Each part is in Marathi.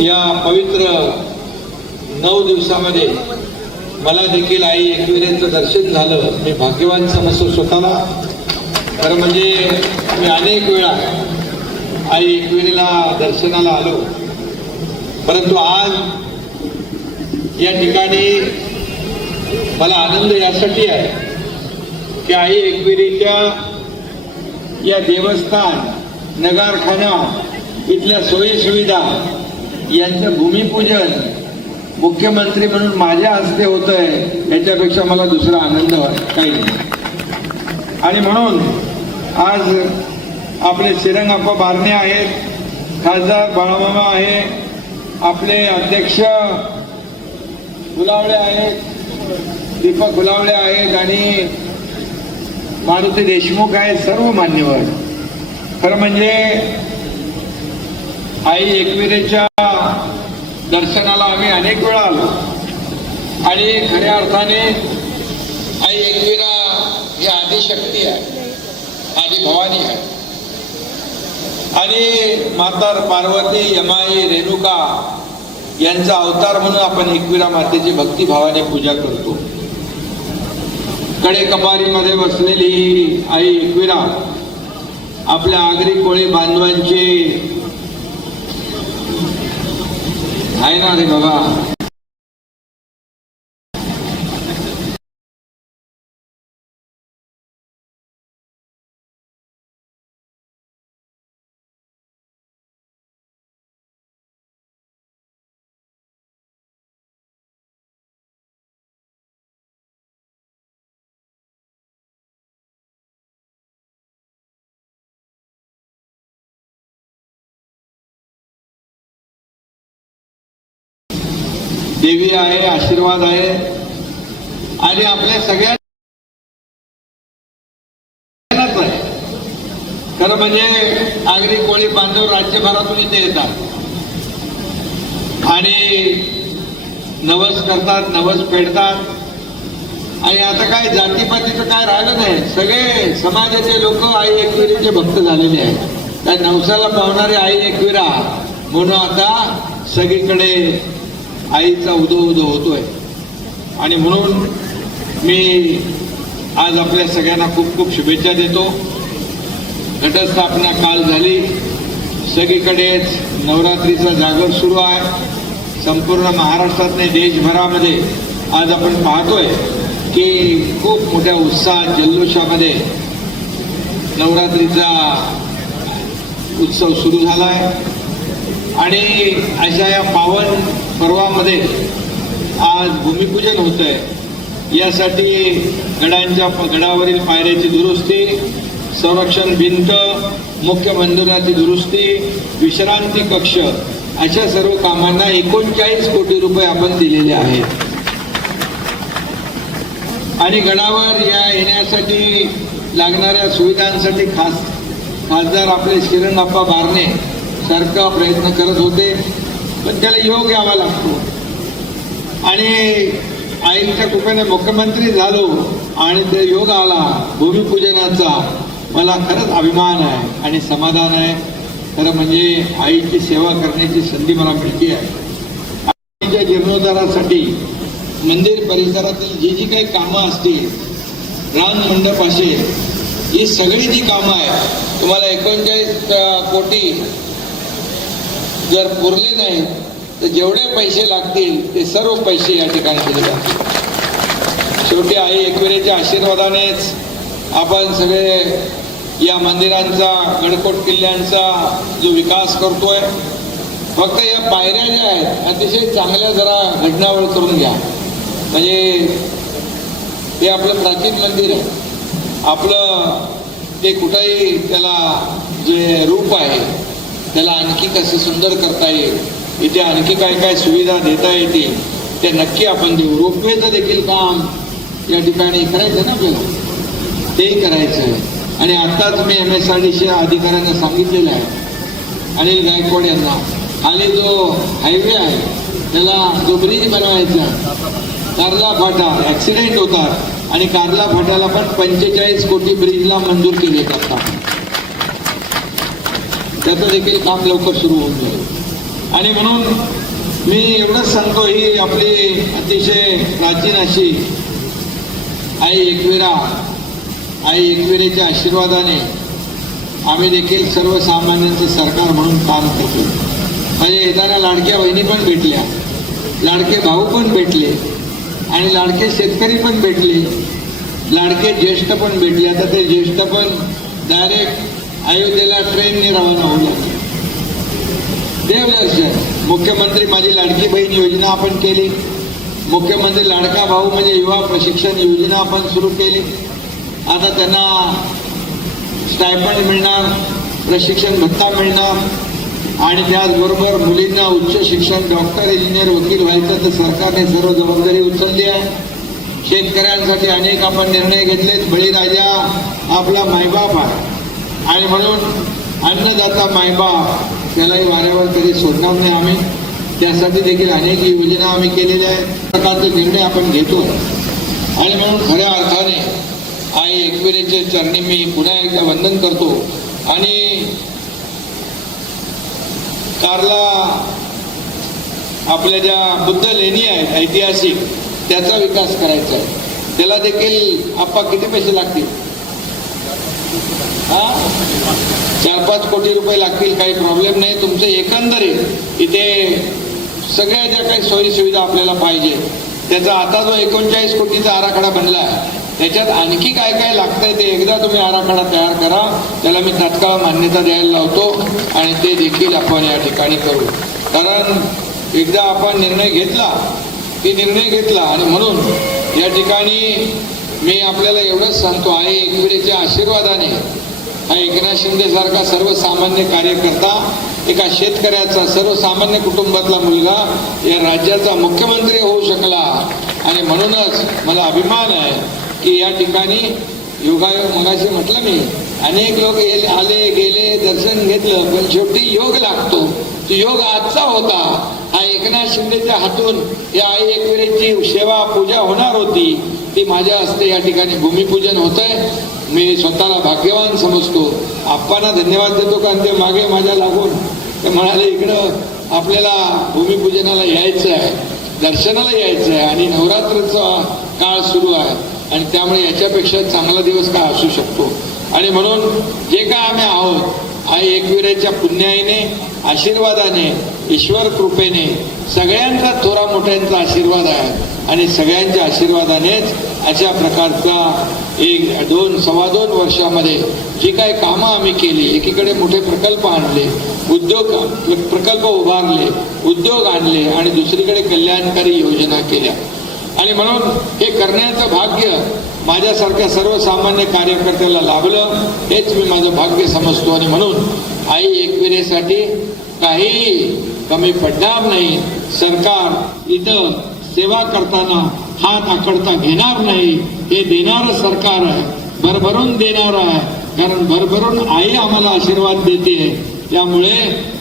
या पवित्र नऊ दिवसामध्ये मला देखील आई एकविरेचं दर्शन झालं मी भाग्यवान समजतो स्वतःला खरं म्हणजे मी अनेक वेळा आई एकविरेला दर्शनाला आलो परंतु आज या ठिकाणी मला आनंद यासाठी आहे की आई एकविरीच्या या देवस्थान नगारखाना इथल्या सोयी सुविधा यांचं भूमिपूजन मुख्यमंत्री म्हणून माझ्या हस्ते होत आहे याच्यापेक्षा मला दुसरा आनंद काही नाही आणि म्हणून आज आपले सिरंग आप्पा बारणे आहेत खासदार बाळामामा आहे आपले अध्यक्ष फुलावळे आहेत दीपक फुलावळे आहेत आणि मारुती देशमुख आहेत सर्व मान्यवर खरं म्हणजे आई एकविरेच्या दर्शनाला आम्ही अनेक वेळा आलो आणि खऱ्या अर्थाने आई एकविरा ही आदिशक्ती आहे आदि भवानी आहे आणि मातार पार्वती यमाई रेणुका यांचा अवतार म्हणून आपण एकविरा मातेची भक्तिभावाने पूजा करतो कडे कपारीमध्ये बसलेली आई एकविरा आपल्या आगरी कोळी बांधवांची అయినా అది బాబా देवी आहे आशीर्वाद आहे आणि आपल्या सगळ्या खरं म्हणजे आगरी कोळी बांधव राज्यभरातून इथे येतात आणि नवस करतात नवस फेडतात आणि आता काय जातीपातीचं काय राहिलं नाही सगळे समाजाचे लोक आई एकविरीचे भक्त झालेले आहेत त्या नवसाला पावणारे आई एकविरा म्हणून आता सगळीकडे आईचा उदो उदो होतोय आणि म्हणून मी आज आपल्या सगळ्यांना खूप खूप शुभेच्छा देतो घटस्थापना काल झाली सगळीकडेच नवरात्रीचा जागर सुरू आहे संपूर्ण नाही देशभरामध्ये आज आपण पाहतोय की खूप मोठ्या उत्साहात जल्लोषामध्ये नवरात्रीचा उत्सव सुरू झाला आहे आणि अशा या पावन पर्वामध्ये आज भूमिपूजन होत आहे यासाठी गडांच्या गडावरील पायऱ्याची दुरुस्ती संरक्षण भिंत मुख्य मंदिराची दुरुस्ती विश्रांती कक्ष अशा सर्व कामांना एकोणचाळीस कोटी रुपये आपण दिलेले आहेत आणि गडावर या येण्यासाठी लागणाऱ्या सुविधांसाठी खास खासदार आपले शिरणप्पा बारणे सारखा प्रयत्न करत होते पण त्याला योग यावा लागतो आणि आईच्या कृपेने मुख्यमंत्री झालो आणि ते योग आला भूमिपूजनाचा मला खरंच अभिमान आहे आणि समाधान आहे खरं म्हणजे आईची सेवा करण्याची संधी मला मिळते आहे आईच्या जीर्णोद्धारासाठी मंदिर परिसरातील जी जी काही कामं असतील राम मंडप असे ही सगळी जी कामं आहे तुम्हाला एकोणचाळीस कोटी जर पुरले नाही तर जेवढे पैसे लागतील ते सर्व पैसे या ठिकाणी दिले जातील शेवटी आई एकविरेच्या आशीर्वादानेच आपण सगळे या मंदिरांचा गडकोट किल्ल्यांचा जो विकास करतोय फक्त या पायऱ्या ज्या आहेत अतिशय चांगल्या जरा घडणावळ करून घ्या म्हणजे हे आपलं प्राचीन मंदिर आहे आपलं ते कुठंही त्याला जे रूप आहे त्याला आणखी कसं सुंदर करता येईल इथे आणखी काय काय सुविधा देता येतील ते नक्की आपण देऊ रोपवेचं देखील काम या ठिकाणी करायचं ना आपल्याला तेही करायचं आणि आत्ताच मी एम एस आर डीच्या अधिकाऱ्यांना सांगितलेलं आहे अनिल गायकवाड यांना आणि जो हायवे आहे त्याला जो ब्रिज बनवायचा कारला फाटा ॲक्सिडेंट होतात आणि कारला फाट्याला पण पंचेचाळीस कोटी ब्रिजला मंजूर केले जातात त्याचं देखील काम लवकर सुरू होऊन जाईल आणि म्हणून मी एवढंच सांगतो ही आपली अतिशय प्राचीन अशी आई एकविरा आई एकविरेच्या आशीर्वादाने आम्ही देखील सर्वसामान्यांचं सरकार म्हणून काम करतो म्हणजे येताना लाडक्या बहिणी पण भेटल्या लाडके भाऊ पण भेटले आणि लाडके शेतकरी पण भेटले लाडके ज्येष्ठ पण भेटले आता ते ज्येष्ठ पण डायरेक्ट अयोध्येला ट्रेनने रवाना देवदर्शन मुख्यमंत्री माझी लाडकी बहीण योजना आपण केली मुख्यमंत्री लाडका भाऊ म्हणजे युवा प्रशिक्षण योजना आपण सुरू केली आता त्यांना स्टायपंड मिळणार प्रशिक्षण भत्ता मिळणार आणि त्याचबरोबर मुलींना उच्च शिक्षण डॉक्टर इंजिनियर वकील व्हायचं तर सरकारने सर्व जबाबदारी उचलली आहे शेतकऱ्यांसाठी अनेक आपण निर्णय घेतलेत बळीराजा आपला मायबाप आहे आणि म्हणून अन्नदाता मायबाप त्यालाही वाऱ्यावर कधी सोडणार नाही आम्ही त्यासाठी देखील अनेक योजना आम्ही केलेल्या आहेत प्रकारचे निर्णय आपण घेतो आणि म्हणून खऱ्या अर्थाने आई एकविरेचे चरणी मी पुन्हा एकदा वंदन करतो आणि कारला आपल्या ज्या बुद्ध लेणी आहेत ऐतिहासिक त्याचा विकास करायचा आहे त्याला देखील आप्पा किती पैसे लागतील चार पाच कोटी रुपये लागतील काही प्रॉब्लेम नाही तुमचे एकंदरीत इथे सगळ्या ज्या काही सोयी सुविधा आपल्याला पाहिजे त्याचा आता जो एकोणचाळीस कोटीचा आराखडा बनला आहे त्याच्यात आणखी काय काय लागतंय ते एकदा तुम्ही आराखडा तयार करा त्याला मी तात्काळ मान्यता द्यायला लावतो आणि ते देखील आपण या ठिकाणी करू कारण एकदा आपण निर्णय घेतला की निर्णय घेतला आणि म्हणून या ठिकाणी मी आपल्याला एवढंच सांगतो आई एकविडेच्या आशीर्वादाने हा एकनाथ शिंदे सारखा सर्वसामान्य कार्यकर्ता एका शेतकऱ्याचा सर्वसामान्य कुटुंबातला मुलगा या राज्याचा मुख्यमंत्री होऊ शकला आणि म्हणूनच मला अभिमान आहे की या ठिकाणी योगायोग मगाशी म्हटलं मी अनेक लोक आले गेले दर्शन घेतलं पण शेवटी योग लागतो तो योग आजचा होता हा एकनाथ शिंदेच्या हातून या आई एकविरेची सेवा पूजा होणार होती ती माझ्या हस्ते या ठिकाणी भूमिपूजन होत आहे मी स्वतःला भाग्यवान समजतो आप्पांना धन्यवाद देतो कारण ते मागे माझ्या लागून ते म्हणाले इकडं आपल्याला भूमिपूजनाला यायचं आहे दर्शनाला यायचं आहे आणि नवरात्रचा काळ सुरू आहे आणि त्यामुळे याच्यापेक्षा चांगला दिवस काय असू शकतो आणि म्हणून जे काय आम्ही आहोत आई एकविराच्या पुण्याईने आशीर्वादाने ईश्वर कृपेने सगळ्यांचा थोरा मोठ्यांचा आशीर्वाद आहे आणि सगळ्यांच्या आशीर्वादानेच अशा प्रकारचा एक दोन सव्वा दोन वर्षामध्ये जी काही कामं आम्ही केली एकीकडे मोठे प्रकल्प आणले उद्योग प्रकल्प उभारले उद्योग आणले आणि दुसरीकडे कल्याणकारी योजना केल्या आणि म्हणून हे करण्याचं भाग्य माझ्यासारख्या सर्वसामान्य कार्यकर्त्याला लाभलं हेच मी माझं भाग्य समजतो आणि म्हणून आई एकविरेसाठी काही कमी पडणार नाही सरकार इथं सेवा करताना हात आखडता घेणार नाही हे देणार सरकार आहे भरभरून देणार आहे कारण भरभरून आई आम्हाला आशीर्वाद देते त्यामुळे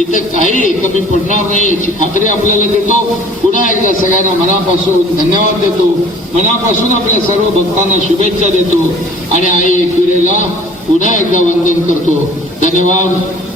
इथं काही कमी पडणार नाही याची खात्री आपल्याला देतो पुन्हा एकदा सगळ्यांना मनापासून धन्यवाद देतो मनापासून आपल्या सर्व भक्तांना शुभेच्छा देतो आणि आई एकविरेला पुन्हा एकदा वंदन करतो धन्यवाद